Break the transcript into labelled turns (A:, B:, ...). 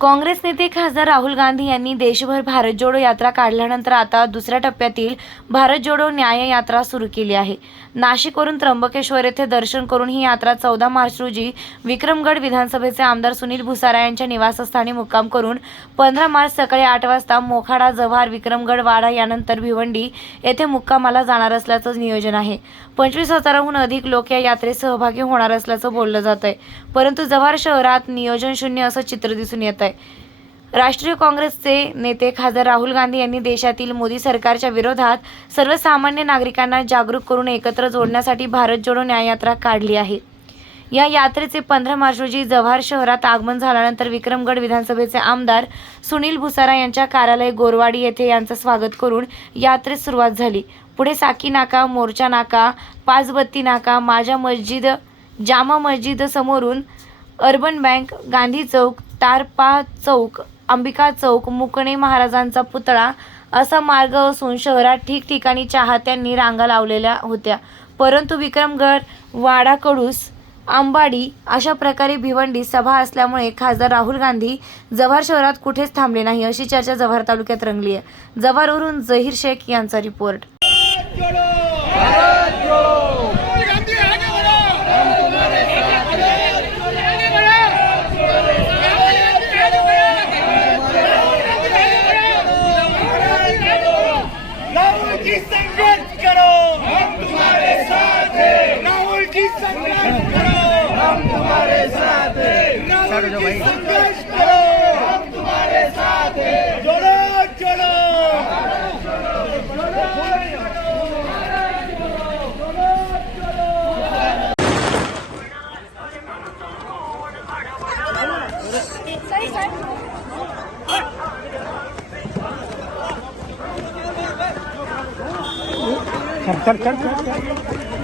A: काँग्रेस नेते खासदार राहुल गांधी यांनी देशभर भारत जोडो यात्रा काढल्यानंतर आता दुसऱ्या टप्प्यातील भारत जोडो न्याय यात्रा सुरू केली आहे. नाशिकवरून त्र्यंबकेश्वर येथे दर्शन करून ही यात्रा चौदा मार्च रोजी विक्रमगड विधानसभेचे आमदार सुनील भुसारा यांच्या निवासस्थानी मुक्काम करून पंधरा मार्च सकाळी आठ वाजता मोखाडा जव्हार विक्रमगड वाडा यानंतर भिवंडी येथे मुक्कामाला जाणार असल्याचं नियोजन आहे. पंचवीस हजाराहून अधिक लोक या यात्रेत सहभागी होणार असल्याचं बोललं जात आहे परंतु जव्हार शहरात नियोजन शून्य असं चित्र दिसून येत आहे राष्ट्रीय काँग्रेसचे नेते खासदार राहुल गांधी यांनी देशातील मोदी सरकारच्या विरोधात सर्वसामान्य नागरिकांना जागरूक करून एकत्र जोडण्यासाठी भारत जोडो न्याययात्रा काढली आहे. या यात्रेचे पंधरा मार्च रोजी जव्हार शहरात आगमन झाल्यानंतर विक्रमगड विधानसभेचे आमदार सुनील भुसारा यांच्या कार्यालय गोरवाडी येथे यांचं स्वागत करून यात्रेस सुरुवात झाली. पुढे साकी नाका मोर्चा नाका पाचबत्ती नाका माझ्या मस्जिद जामा मस्जिद समोरून अर्बन बँक गांधी चौक तारपा चौक अंबिका चौक मुकणे महाराजांचा पुतळा असा मार्ग असून शहरात ठिकठिकाणी चाहत्यांनी रांगा लावलेल्या होत्या. परंतु विक्रमगड वाडा कडूस आंबाडी अशा प्रकारे भिवंडी सभा असल्यामुळे खासदार राहुल गांधी जव्हार शहरात कुठेच थांबले नाही अशी चर्चा जव्हार तालुक्यात रंगली आहे. जव्हारवरून जहीर शेख यांचा रिपोर्ट
B: राहुल गांधी आगे बढ़ो हम तुम्हारे साथ हैं आगे बढ़ो राहुल गांधी आगे बढ़ो राहुल गांधी आगे बढ़ो राहुल की संघर्ष करो। हम तुम्हारे साथ हैं। राहुल की संघर्ष करो। हम तुम्हारे साथ हैं। राहुल की संघर्ष करो हम तुम्हारे साथ हैं जोड़ो जोड़ो राहुल